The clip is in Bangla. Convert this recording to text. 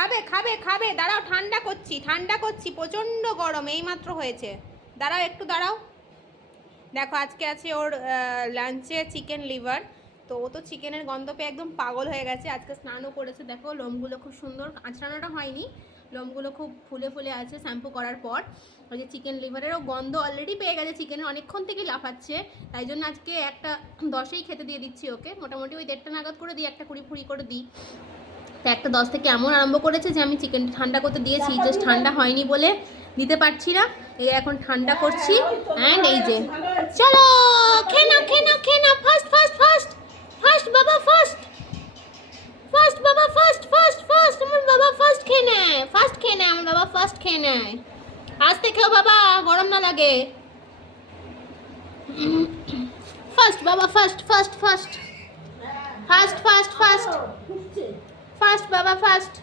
খাবে খাবে খাবে, দাঁড়াও ঠান্ডা করছি, প্রচণ্ড গরম, এইমাত্র হয়েছে। দাঁড়াও একটু দাঁড়াও। দেখো আজকে আছে ওর লাঞ্চে চিকেন লিভার। তো ও তো চিকেনের গন্ধ পেয়ে একদম পাগল হয়ে গেছে। আজকে স্নানও করেছে, দেখো লোমগুলো খুব সুন্দর, আঁচড়ানোটা হয়নি, লোমগুলো খুব ফুলে ফুলে আছে শ্যাম্পু করার পর। ওই যে চিকেন লিভারেরও গন্ধ অলরেডি পেয়ে গেছে, চিকেনের অনেকক্ষণ থেকেই লাফাচ্ছে। তাই জন্য আজকে একটা 10-এই খেতে দিয়ে দিচ্ছি ওকে, মোটামুটি ওই 1:30 নাগাদ করে দিই, একটা 20 করে দিই। তো একটা 10 থেকে এমন আরম্ভ করেছে যে আমি চিকেন ঠান্ডা করতে দিয়েছি, জাস্ট ঠান্ডা হয়নি বলে দিতে পারছি না। এই এখন ঠান্ডা করছি। অ্যান্ড এই যে চলো খেয়ে নাও খেয়ে নাও খেয়ে নাও, ফার্স্ট ফার্স্ট ফার্স্ট ফার্স্ট বাবা ফার্স্ট ফার্স্ট বাবা ফার্স্ট ফার্স্ট ফার্স্ট আমার বাবা ফার্স্ট খেয়ে নেয়, ফার্স্ট খেয়ে নেয় আমার বাবা, ফার্স্ট খেয়ে নেয়। আস্তে খেও বাবা, গরম না লাগে। ফার্স্ট বাবা first first first first first first first বাবা ফার্স্ট।